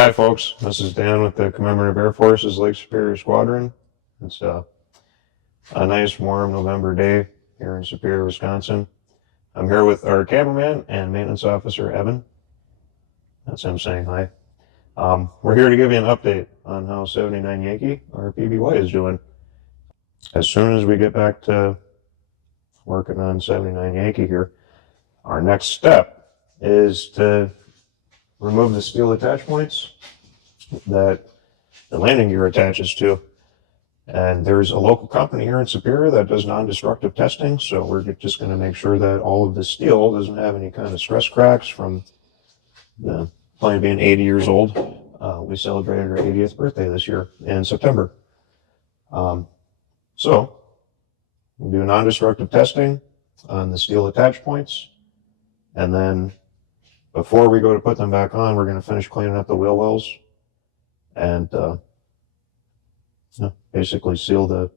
Hi folks, this is Dan with the Commemorative Air Force's Lake Superior Squadron. It's a nice warm November day here in Superior, Wisconsin. I'm here with our cameraman and maintenance officer, Eben. That's him saying hi. We're here to give you an update on how 79 Yankee, our PBY, is doing. As soon as we get back to working on 79 Yankee here, our next step is to remove the steel attach points that the landing gear attaches to. And there's a local company here in Superior that does non-destructive testing, so we're just going to make sure that all of the steel doesn't have any kind of stress cracks from the plane being 80 years old. We celebrated our 80th birthday this year in September. So we'll do non-destructive testing on the steel attach points, and then before we go to put them back on, we're going to finish cleaning up the wheel wells and basically seal the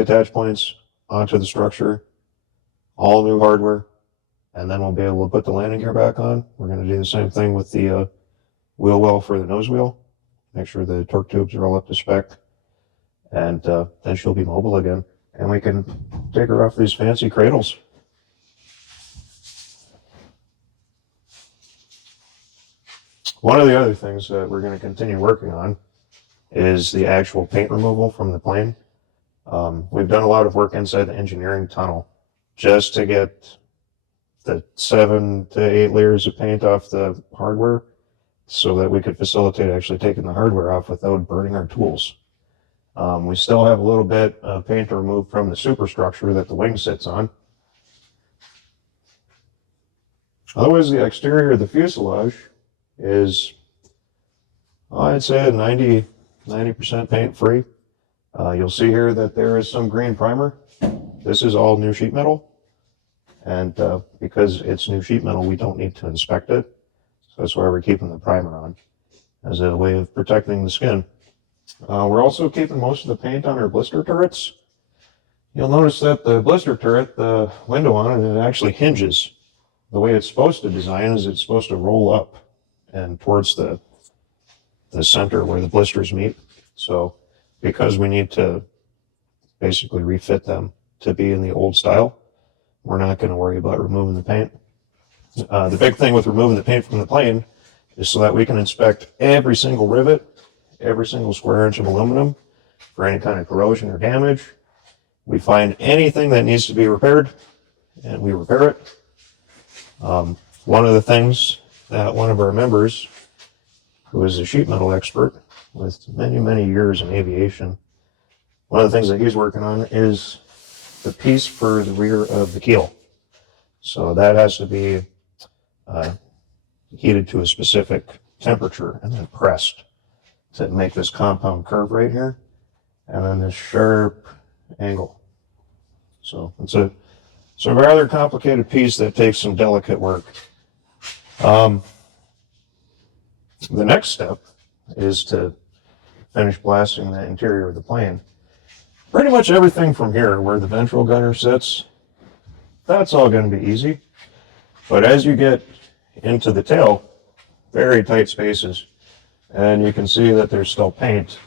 attach points onto the structure, all new hardware, and then we'll be able to put the landing gear back on. We're going to do the same thing with the wheel well for the nose wheel, make sure the torque tubes are all up to spec, and then she'll be mobile again, and we can take her off these fancy cradles. One of the other things that we're going to continue working on is the actual paint removal from the plane. We've done a lot of work inside the engineering tunnel just to get the 7 to 8 layers of paint off the hardware so that we could facilitate actually taking the hardware off without burning our tools. We still have a little bit of paint to remove from the superstructure that the wing sits on. Otherwise, the exterior of the fuselage is, I'd say, 90% paint free. You'll see here that there is some green primer. This is all new sheet metal, and because it's new sheet metal, we don't need to inspect it. So that's why we're keeping the primer on as a way of protecting the skin. We're also keeping most of the paint on our blister turrets. You'll notice that the blister turret, the window on it, it actually hinges. The way it's supposed to design is it's supposed to roll up and towards the center where the blisters meet. So because we need to basically refit them to be in the old style, we're not going to worry about removing the paint. The big thing with removing the paint from the plane is so that we can inspect every single rivet, every single square inch of aluminum for any kind of corrosion or damage. We find anything that needs to be repaired and we repair it. One of the things that one of our members, who is a sheet metal expert with many years in aviation, one of the things that he's working on is the piece for the rear of the keel. So that has to be heated to a specific temperature and then pressed to make this compound curve right here, and then this sharp angle. So it's a rather complicated piece that takes some delicate work. The next step is to finish blasting the interior of the plane. Pretty much everything from here, where the ventral gunner sits, that's all going to be easy. But as you get into the tail, very tight spaces, and you can see that there's still paint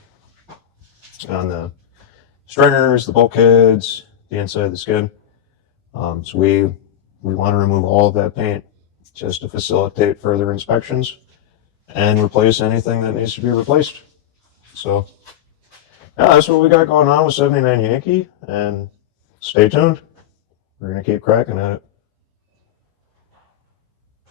on the stringers, the bulkheads, the inside of the skin. So we want to remove all of that paint just to facilitate further inspections and replace anything that needs to be replaced. So yeah, that's what we got going on with 79 Yankee, and stay tuned. We're going to keep cracking at it.